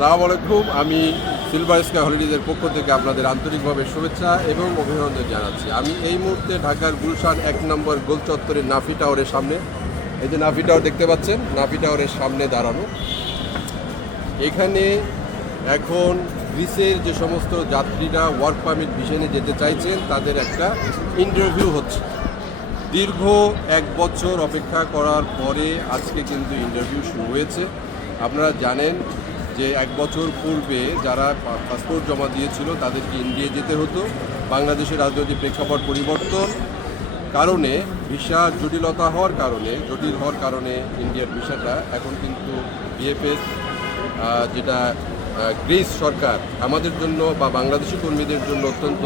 সালাম আলাইকুম। আমি সিলভার স্কাই হলিডেজের পক্ষ থেকে আপনাদের আন্তরিকভাবে শুভেচ্ছা এবং অভিনন্দন জানাচ্ছি। আমি এই মুহূর্তে ঢাকার গুলশান এক নম্বর গোল চত্বরের নাফি টাওয়ারের সামনে। এই যে নাফি টাওয়ার দেখতে পাচ্ছেন, নাফি টাওয়ারের সামনে দাঁড়ানো। এখানে এখন গ্রিসের যে সমস্ত যাত্রীরা ওয়ার্ক পারমিট ভিশনে যেতে চাইছেন, তাদের একটা ইন্টারভিউ হচ্ছে। দীর্ঘ এক বছর অপেক্ষা করার পরে আজকে কিন্তু ইন্টারভিউ শুরু হয়েছে। আপনারা জানেন যে এক বছর পূর্বে যারা পাসপোর্ট জমা দিয়েছিল তাদেরকে ইন্ডিয়া যেতে হতো। বাংলাদেশের রাজনৈতিক প্রেক্ষাপট পরিবর্তন কারণে, ভিসা জটিলতা হওয়ার কারণে, জটিল হওয়ার কারণে ইন্ডিয়ার ভিসাটা এখন কিন্তু বিএফএস যেটা গ্রিস সরকার আমাদের জন্য বা বাংলাদেশি কর্মীদের জন্য অত্যন্ত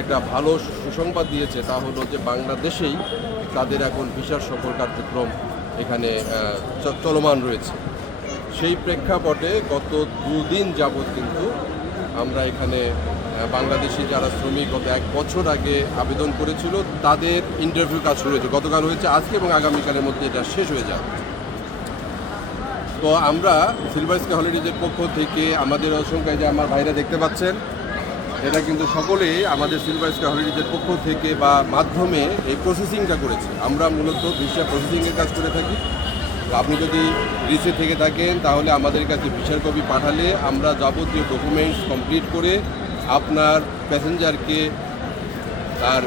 একটা ভালো সুসংবাদ দিয়েছে। তা হলো যে বাংলাদেশেই তাদের এখন ভিসার সফর কার্যক্রম এখানে চলমান রয়েছে। সেই প্রেক্ষাপটে গত দুদিন যাবৎ কিন্তু আমরা এখানে বাংলাদেশি যারা শ্রমিক গত এক বছর আগে আবেদন করেছিল, তাদের ইন্টারভিউ কাজ শুরু হয়েছে। গতকাল হয়েছে আজকে এবং আগামীকালের মধ্যে এটা শেষ হয়ে যাবে। তো আমরা সিলভার স্কাই হলিডেজের পক্ষ থেকে আমাদের অসংখ্য এই যে আমার ভাইরা দেখতে পাচ্ছেন, এটা কিন্তু সকলেই আমাদের সিলভার স্কাই হলিডেজের পক্ষ থেকে বা মাধ্যমে এই প্রসেসিংটা করেছে। আমরা মূলত ভিসা প্রসেসিংয়ের কাজ করে থাকি। আপনি যদি রিসে থেকে থাকেন, তাহলে আমাদের কাছে ভিসার কপি পাঠালে আমরা যাবতীয় ডকুমেন্টস কমপ্লিট করে আপনার প্যাসেঞ্জারকে তার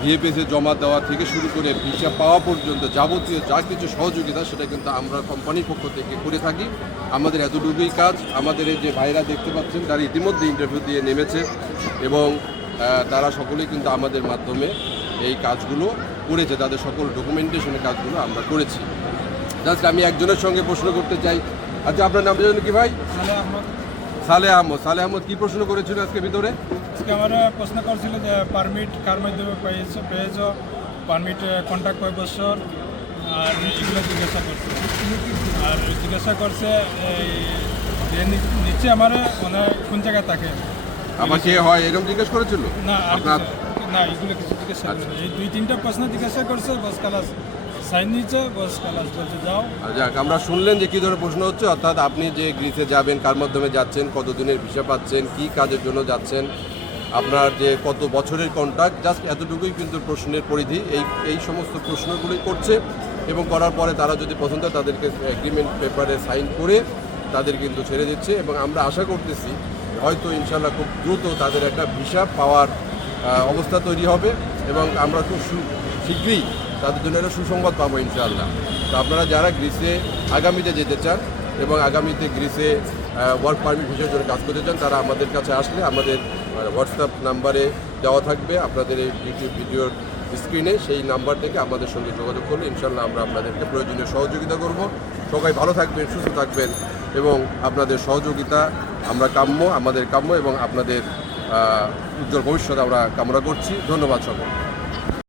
ভিএপিএসে জমা দেওয়া থেকে শুরু করে ভিসা পাওয়া পর্যন্ত যাবতীয় যা কিছু সহযোগিতা, সেটা কিন্তু আমরা কোম্পানির পক্ষ থেকে করে থাকি। আমাদের এতটুকুই কাজ। আমাদের এই যে ভাইরা দেখতে পাচ্ছেন, তারা ইতিমধ্যে ইন্টারভিউ দিয়ে নেমেছে এবং তারা সকলেই কিন্তু আমাদের মাধ্যমে এই কাজগুলো করেছে। তাদের সকল ডকুমেন্টেশনের কাজগুলো আমরা করেছি। জাস্ট আমি একজনের সঙ্গে প্রশ্ন করতে চাই। আচ্ছা আপনার নাম জানেন কি ভাই? সালে আহমদ। সালে আহমদ। কি প্রশ্ন করেছিল আজকে ভিতরে? আজকে আমরা প্রশ্ন করছিল যে পারমিট কার মাধ্যমে পেয়েছ পেয়েছ? পারমিট কন্ট্যাক্ট কয় বছর? আর এগুলো জিজ্ঞাসা করছে। আর জিজ্ঞাসা করছে এই নিচে আমার মানে কোন জায়গায় থাকে? আমাকে হয় এরকম জিজ্ঞেস করেছিল? না আপনার না এগুলো কিছু জিজ্ঞাসা। এই দুই তিনটা প্রশ্ন জিজ্ঞাসা করছে বস কালাস। যাক, আমরা শুনলেন যে কী ধরনের প্রশ্ন হচ্ছে, অর্থাৎ আপনি যে গ্রিসে যাবেন, কার মাধ্যমে যাচ্ছেন, কতদিনের ভিসা পাচ্ছেন, কি কাজের জন্য যাচ্ছেন, আপনার যে কত বছরের কন্ট্রাক্ট জাস্ট এতটুকুই কিন্তু প্রশ্নের পরিধি। এই এই সমস্ত প্রশ্নগুলোই করছে এবং করার পরে তারা যদি পছন্দ হয়, তাদেরকে এগ্রিমেন্ট পেপারে সাইন করে তাদের কিন্তু ছেড়ে দিচ্ছে এবং আমরা আশা করতেছি, হয়তো ইনশাল্লাহ খুব দ্রুত তাদের একটা ভিসা পাওয়ার অবস্থা তৈরি হবে এবং আমরা খুব শীঘ্রই তাদের জন্য একটা সুসংবাদ পাবো ইনশাআল্লাহ। তো আপনারা যারা গ্রিসে আগামীতে যেতে চান এবং আগামীতে গ্রিসে ওয়ার্ক পারমিট হিসেবে জন্য কাজ করতে চান, তারা আমাদের কাছে আসলে আমাদের হোয়াটসঅ্যাপ নাম্বারে দেওয়া থাকবে। আপনাদের এই ইউটিউব ভিডিওর স্ক্রিনে সেই নাম্বার থেকে আমাদের সঙ্গে যোগাযোগ করলে ইনশাল্লাহ আমরা আপনাদেরকে প্রয়োজনীয় সহযোগিতা করব। সবাই ভালো থাকবেন, সুস্থ থাকবেন এবং আপনাদের সহযোগিতা আমরা কাম্য, আমাদের কাম্য এবং আপনাদের উজ্জ্বল ভবিষ্যৎ আমরা কামনা করছি। ধন্যবাদ সকল